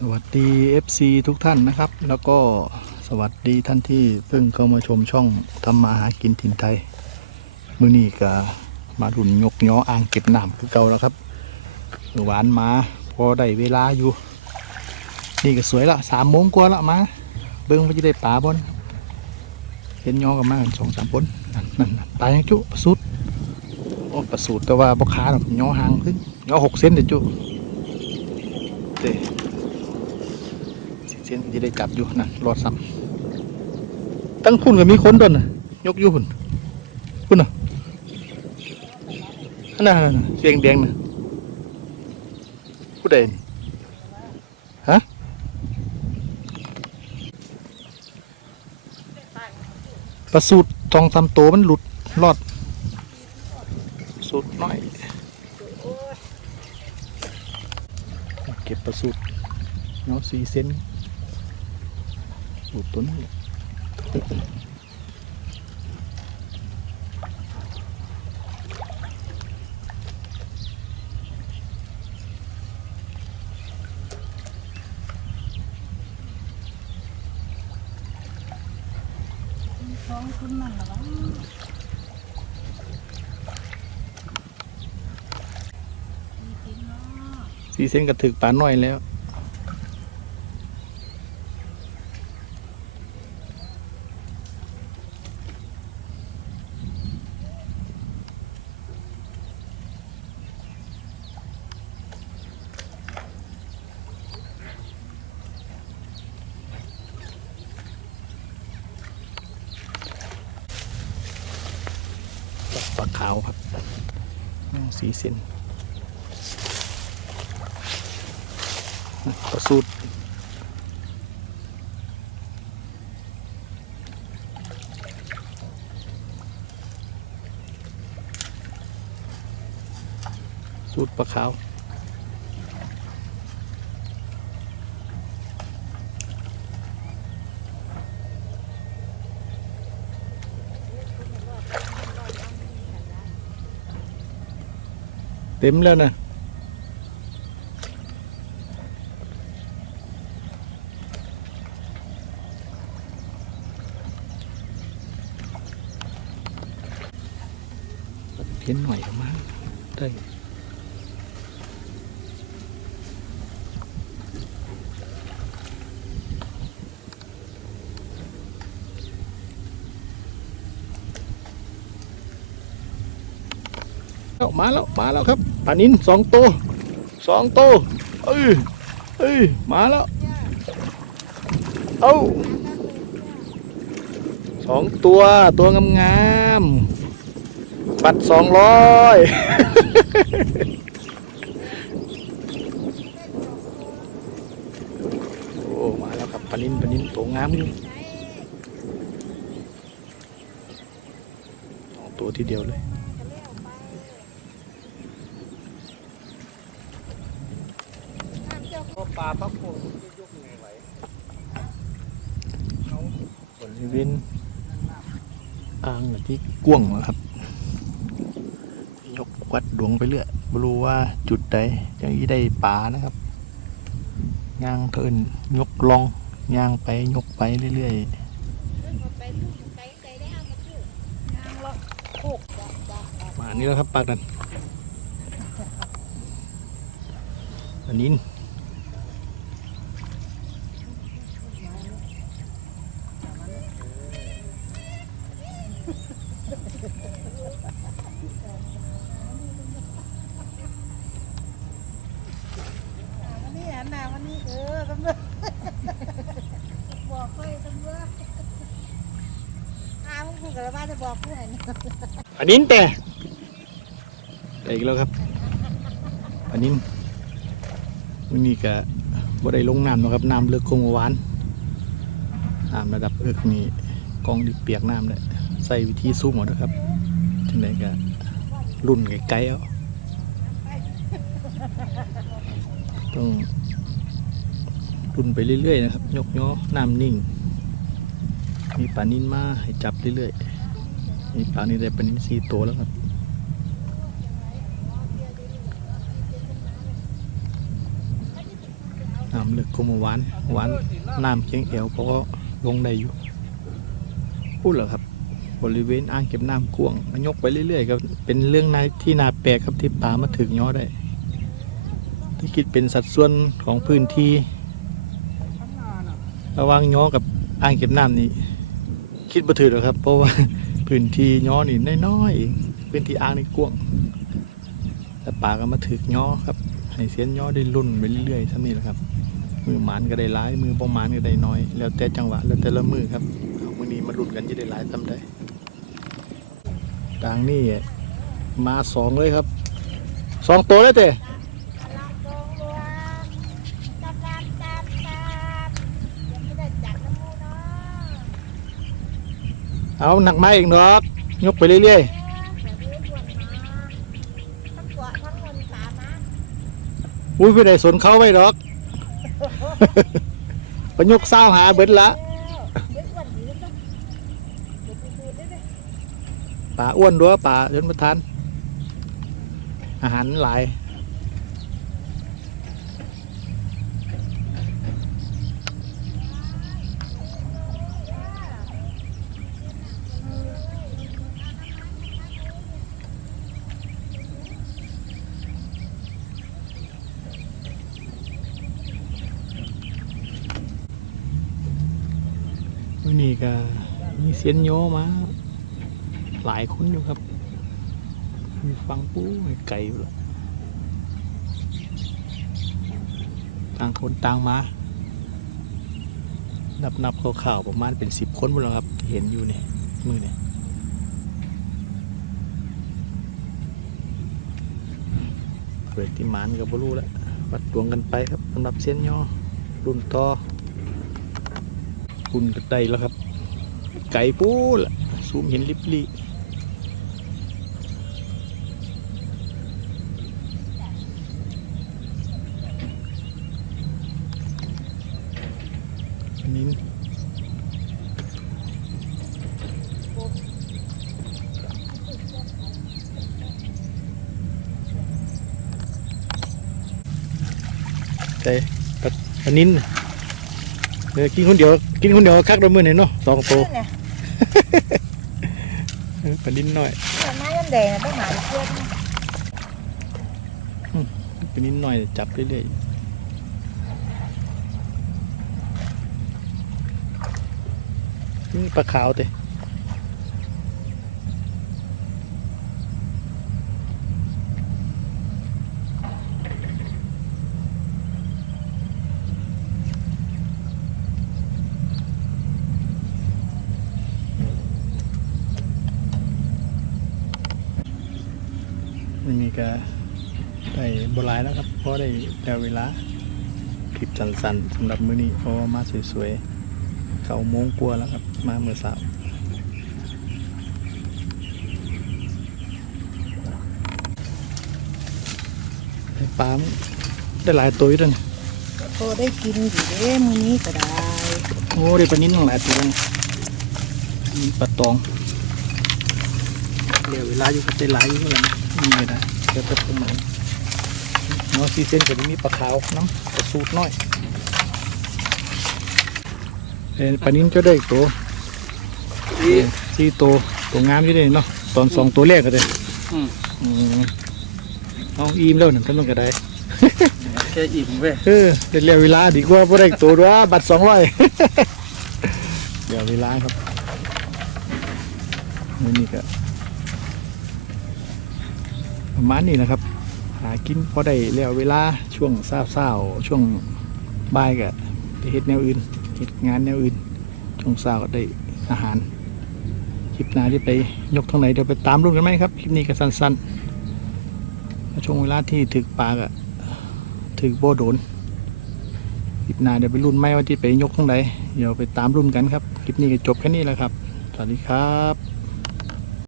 สวัสดี FC ทุกท่านนะครับ แล้วก็สวัสดีท่านที่เพิ่งเข้ามาชมช่องทำมาหากินถิ่นไทย มื้อนี้ก็มาดุนยกย้ออ่างเก็บน้ำคือเก่าแล้วครับหวานมาพอได้เวลาอยู่ นี่ก็สวยละสามโมงกว่าละมาเบิ้งว่าจะได้ปลาบนเห็นย้อกันมากันสองสามคนนั่นนั่นปลายังจุประสุดโอ้ประสูดแต่ว่าบกขาหรอกย้อห่างขึ้นย้อหกเซนเดี๋ยวจุเด้ เส้นที่ได้จับอยู่นั่นรอดซ้ำตั้งพุ่นก็มีคนด้วยนะยกอยู่หุ่นพุ่นน่ะอันนั้นน่ะเสียงแดงน่ะผู้ใดนี่ฮะประสูตรทองทำโตมันหลุดรอดสูตรน้อยเก็บประสูตรเนาะสี่เซน สูตรตัวนี้ท้องคุณมันเหรอวะมีกินเนาะสี่เซนก็ถึกปลาน้อยแล้ว ขาวครับสีเส้นประสูตรสูตรปลาขาว เต็มแล้วนะเพี้ยนหน่อยก็มาได้แล้วมาแล้วมาแล้วครับ ปลานินสองตัวสองตัวเอ้ยเอ้ยมาแล้วเอ้าสองตัวตัวงามๆปัดสองร้อยโอ้มาแล้วครับปลานินปลานินตัวงามอยู่สองตัวทีเดียวเลย ปลาพักพวงจะยกไงไหวบริเวณอ่างที่กว้างนะครับ ยกวัดดวงไปเรื่อยไม่รู้ว่าจุดใดจะได้ปลานะครับย่างเทินยกลองย่างไปยกไปเรื่อยๆมานี่แล้วครับปาดันอันนี้ หันหน้าวันนี้เออตำรวจบอกเลยตำรวจอามึงพูดกับว่านจะบอกผู้ไหนเนี่ยอันนี้แต่ได้อีกแล้วครับ อันนี้วันนี้ก็บ่ได้ลงน้ำนะครับน้ำเลือกคงหวานน้ำระดับเอิกนี่กองดิเปียกน้ำเลยใส่วิธีสู้หมดนะครับถึงไหนก็รุ่นไกลๆเอาต้อง รุ่นไปเรื่อยๆนะครับ ยกย้อน้ำนิ่ง มีปลานินมาให้จับเรื่อยๆ มีปลานี่ได้ปลานินสี่ตัวแล้วครับน้ำเลือกก็มาหวานหวานน้ำเคียงเอวเพราะลงได้อยู่พูดเหรอครับ บริเวณอ่างเก็บน้ำกวางมันยกไปเรื่อยๆครับเป็นเรื่องในที่นาแปลกครับที่ปลามาถึงย้อได้ ที่คิดเป็นสัดส่วนของพื้นที่ ระว่างย้อกับอ่างเก็บน้ำนี่คิดบ่ถือหรอกครับ เพราะว่าพื้นที่ย้อนี่น้อยๆเองพื้นที่อ่างนี่กว้างแต่ปลาก็มาถึกย้อครับให้เสียนย้อได้รุ่นไปเรื่อยๆท่านี้แหละครับ มือหมานก็ได้หลาย มือบ่หมานก็ได้น้อย แล้วแต่จังหวะแล้วแต่ละมือครับเอามือนี้มาลุ้นกันจะได้หลายทำได้ต่างนี่มาสองเลยครับสองตัวเลยเต้ำลังตรงรวมกำลังตามตามยังไม่ได้จัดน้ำมูเนาะ เอาหนักไม้อีกนาะยกไปเรื่อยๆอุ้ยไปได้สนเขาไว้ดอกไปยกเศร้าหาเบิดละป่าอ้วนด้วยป่าจนประทาน อาหารหลาย นนี้ก็มีเซียนโยมา หลายคนอยู่ครับ มีฟังปูไก่อยู่แล้วต่างคนต่างมา นับนับข่าวๆประมาณเป็นสิบคนหมดแล้วครับ เห็นอยู่เนี่ยมือเนี่ยเปิดที่มานกับบรูแล้ววัดดวงกันไปครับสำหรับเส้นย่อรุ่นต่อ คุณกระไดแล้วครับ ไก่ปูละซูมเห็นลิบลี่อันนี้แต่ปะปะนินนะ เออกินคนเดียวกินคนเดียวคักโดนมือหน่อยเนาะสองตัวเนี่ยเออปลานินหน่อยแต่ไม้ยันแดงน่ะต้องหาเพื่อนปลานินหน่อยจับเรื่อยๆนี่ปลาขาวเตะ มันมีกาได้บหลายแล้วครับเพราะได้แต่เวลาคลิปสั้นๆสำหรับมื้อนี้เพราะว่ามาสวยๆเขาโมงกลัวาแล้วครับ มาเมื่อสาวได้ปลามันได้หลายตัวอยู่เด้วยโตได้กินอยู่เด้มื้อนี้ก็ได้โอ้ได้ปลานิ่นหลายตัวเลยมีปลาตองเดี๋ยวเวลาอยู่กับได้หลายอยู่เท่าไหร่ นี่เลยนะเดี๋ยวจะเป็นเหมือนเนาะซีเซนก็จะมีปลาขาวน้ำปลาสูตรน้อยเอ้ยปลานิ่นจะได้อีกตัวสี่ตัวตัวงามอยู่เลยเนาะตอนสองตัวแรกก็ได้อืมอืมเอาอิ่มแล้วหนึ่งท่านมันก็ได้แค่อิ่มเว้ยเออเดี๋ยวเรียกเวลาดีกว่าเพราะได้อีกตัวด้วยบัตรสองร้อยเดี๋ยวเวลาครับนี่นี่ก็ ประมาณนี้นะครับ หากินพอได้แล้วเวลาช่วงเศร้าๆช่วงบ่ายก็ไปเฮ็ดแนวอื่นเฮ็ดงานแนวอื่น ช่วงเช้าก็ได้อาหาร คลิปหน้าที่ไปยกทางไหนเดี๋ยวไปตามรุ่นกันไหมครับ คลิปนี้ก็สั้นๆช่วงเวลาที่ถึกปลาก็ถึกโบโดนคลิปหน้าเดี๋ยวไปรุ่นไม่ว่าที่ไปยกทางไหนเดี๋ยวไปตามรุ่นกันครับ คลิปนี้ก็จบแค่นี้แหละครับ สวัสดีครับ